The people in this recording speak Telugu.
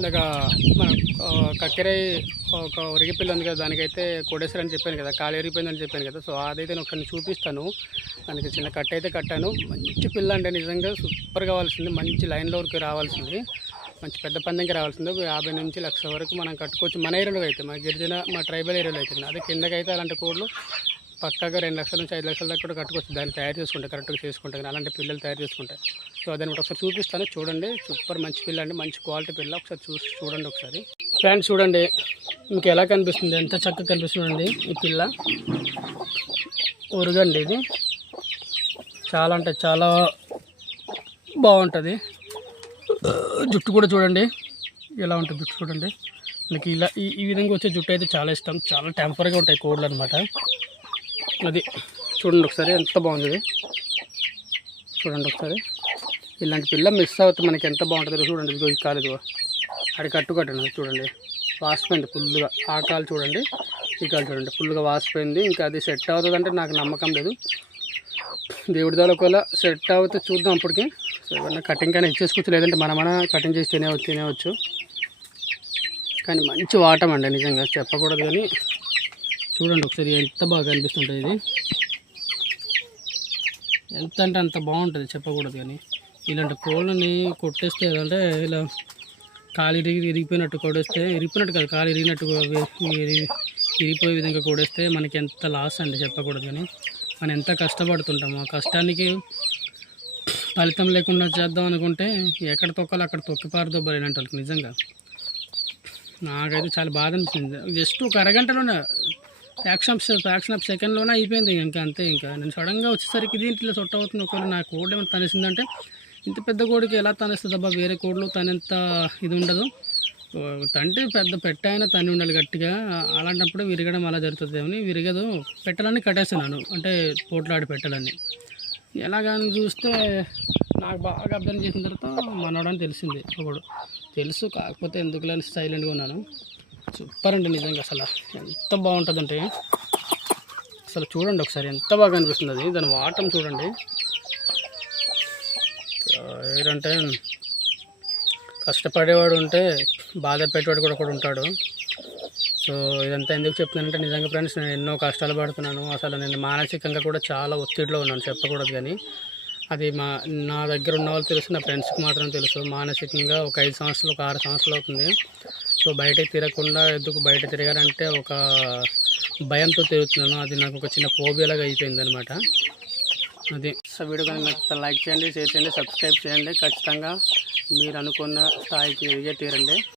ఇందాక మన కక్కెరై ఒక ఉరిగిపిల్ల ఉంది కదా దానికైతే కొడేసారని చెప్పాను కదా కాలు ఎరిగిపోయిందని చెప్పాను కదా సో అదైతే నేను ఒకసారి చూపిస్తాను. దానికి చిన్న కట్ అయితే కట్టాను. మంచి పిల్ల అంటే నిజంగా సూపర్ కావాల్సింది మంచి లైన్లో వరకు రావాల్సింది మంచి పెద్ద పందెంకి రావాల్సింది. ఒక యాభై నుంచి లక్ష వరకు మనం కట్టుకోవచ్చు మన ఏరియాలో అయితే మన గిరిజన మా ట్రైబల్ ఏరియాలో అయితే. అదే కిందకైతే అలాంటి కోళ్ళు పక్కాగా రెండు లక్షల నుంచి ఐదు లక్షల దాకా కూడా కట్టుకోవచ్చు. దాన్ని తయారు చేసుకుంటాయి కరెక్ట్గా చేసుకుంటాయి. అలాంటి పిల్లలు తయారు చేసుకుంటాయి. సో దాన్ని ఒకసారి చూపిస్తాను చూడండి. సూపర్ మంచి పిల్ల అండి మంచి క్వాలిటీ పిల్ల. ఒకసారి చూసి చూడండి ఒకసారి. ఫ్రెండ్స్ చూడండి. మీకు ఎలా కనిపిస్తుంది? ఎంత చక్కగా కనిపిస్తుందండి ఈ పిల్ల? ఉరుగండి ఇది. చాలా అంటే చాలా బాగుంటుంది. జుట్టు కూడా చూడండి. ఎలా ఉంటుంది జుట్టు చూడండి. నాకు ఇలా ఈ ఈ విధంగా వచ్చే జుట్టు అయితే చాలా ఇష్టం. చాలా టెంపర్గా ఉంటాయి కోళ్ళు అనమాట అది చూడండి ఒకసారి ఎంత బాగుంది చూడండి ఒకసారి. ఇలాంటి పిల్ల మిస్ అవుతుంది మనకి ఎంత బాగుంటుందో చూడండి ఇదిగో ఈ కాలు ఇదిగో. అడి కట్టు కట్టండి చూడండి. వాసిపోయింది ఫుల్గా ఆ కాలు చూడండి. ఈ కాలు చూడండి. ఫుల్గా వాసిపోయింది. ఇంకా అది సెట్ అవుతుందంటే నాకు నమ్మకం లేదు. దేవుడి దాని ఒకవేళ సెట్ అవుతే చూద్దాం అప్పటికి. ఏమన్నా కటింగ్ కానీ ఇచ్చేసుకోవచ్చు. లేదంటే మనమన కటింగ్ చేసి తినే తినేవచ్చు. కానీ మంచి వాటం అండి నిజంగా చెప్పకూడదు కానీ. చూడండి ఒకసారి ఎంత బాగా కనిపిస్తుంటుంది ఇది. ఎంత అంటే అంత బాగుంటుంది చెప్పకూడదు కానీ. ఇలాంటి కోళ్ళని కొట్టేస్తే అంటే ఇలా కాలు ఇరిగి ఇరిగిపోయినట్టు కొడేస్తే ఇరిగిపోయినట్టు కాదు కాలు ఇరిగినట్టు ఇరిగిపోయే విధంగా కొడేస్తే మనకి ఎంత లాస్ అండి చెప్పకూడదు కానీ. మనం ఎంత కష్టపడుతుంటాము ఆ కష్టానికి ఫలితం లేకుండా చేద్దాం అనుకుంటే ఎక్కడ తొక్కాలో అక్కడ తొక్కి పారదొబ్బలేనంటే వాళ్ళకి నిజంగా. నాకైతే చాలా బాధ అనిపించింది జస్ట్ ఒక అరగంటలోనే యాక్షన్ ఆఫ్ ఫ్యాక్షన్ ఆఫ్ సెకండ్లోనే అయిపోయింది ఇంకా అంతే ఇంకా. నేను సడన్గా వచ్చేసరికి దీంట్లో సొట్ట అవుతుంది. ఒకవేళ నా కోడ్ ఏమైనా తనేసిందంటే ఇంత పెద్ద కోడికి ఎలా తనేస్తుంది అబ్బా వేరే కోడ్లు తనంత ఇది ఉండదు. ఓ, తండ్రి పెద్ద పెట్ట అయినా తని ఉండాలి గట్టిగా. అలాంటప్పుడు విరగడం అలా జరుగుతుంది అని విరగదు. పెట్టాలని కట్టేస్తున్నాను. అంటే పోట్లాడి పెట్టాలని. ఎలాగని చూస్తే నాకు బాగా అర్థం చేసిన తర్వాత మనోడని తెలిసింది ఒకడు. తెలుసు కాకపోతే ఎందుకులని సైలెంట్గా ఉన్నాను. సూపర్ అండి నిజంగా అసలు. ఎంత బాగుంటుందంటే అసలు చూడండి ఒకసారి ఎంత బాగా అనిపిస్తుంది అది. దాని వాటం చూడండి. ఏంటంటే కష్టపడేవాడు ఉంటే బాధ పెట్టేవాడు కూడా ఒకడు ఉంటాడు. సో ఇదంతా ఎందుకు చెప్తున్నానంటే నిజంగా ఫ్రెండ్స్ నేను ఎన్నో కష్టాలు పడుతున్నాను. అసలు నేను మానసికంగా కూడా చాలా ఒత్తిడిలో ఉన్నాను చెప్పకూడదు కానీ. అది మా నా దగ్గర ఉన్న వాళ్ళు తెలుసు నా ఫ్రెండ్స్కి మాత్రం తెలుసు. మానసికంగా ఒక ఐదు సంవత్సరాలు ఒక ఆరు సంవత్సరాలు అవుతుంది. సో బయటకు తిరగకుండా ఎందుకు బయట తిరగాలంటే ఒక భయంతో తిరుగుతున్నాను. అది నాకు ఒక చిన్న ఫోబియాలాగా అయిపోయింది అనమాట అది. సో వీడియో కనుక లైక్ చేయండి షేర్ చేయండి సబ్స్క్రైబ్ చేయండి. ఖచ్చితంగా మీరు అనుకున్న స్థాయికి ఎదిగే తీరండి.